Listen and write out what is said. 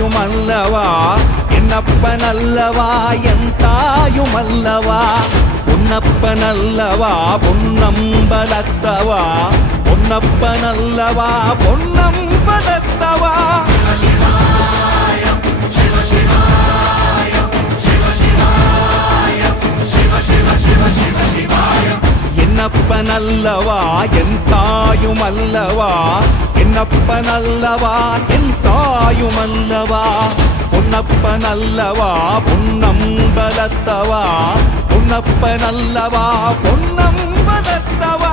தாயுமல்லவா என்னப்பனல்லவா என் தாயுமல்லவா பொன்னப்பனல்லவா பொன்னம்பலத்தவா பொன்னப்பனல்லவா பொன்னம்பலத்தவா என்னப்பனல்லவா என் தாயுமல்லவா என்னப்பனல்லவா என் தாயுமல்லவா பொன்னப்பனல்லவா பொன்னம்பலத்தவா பொன்னப்பனல்லவா பொன்னம்பலத்தவா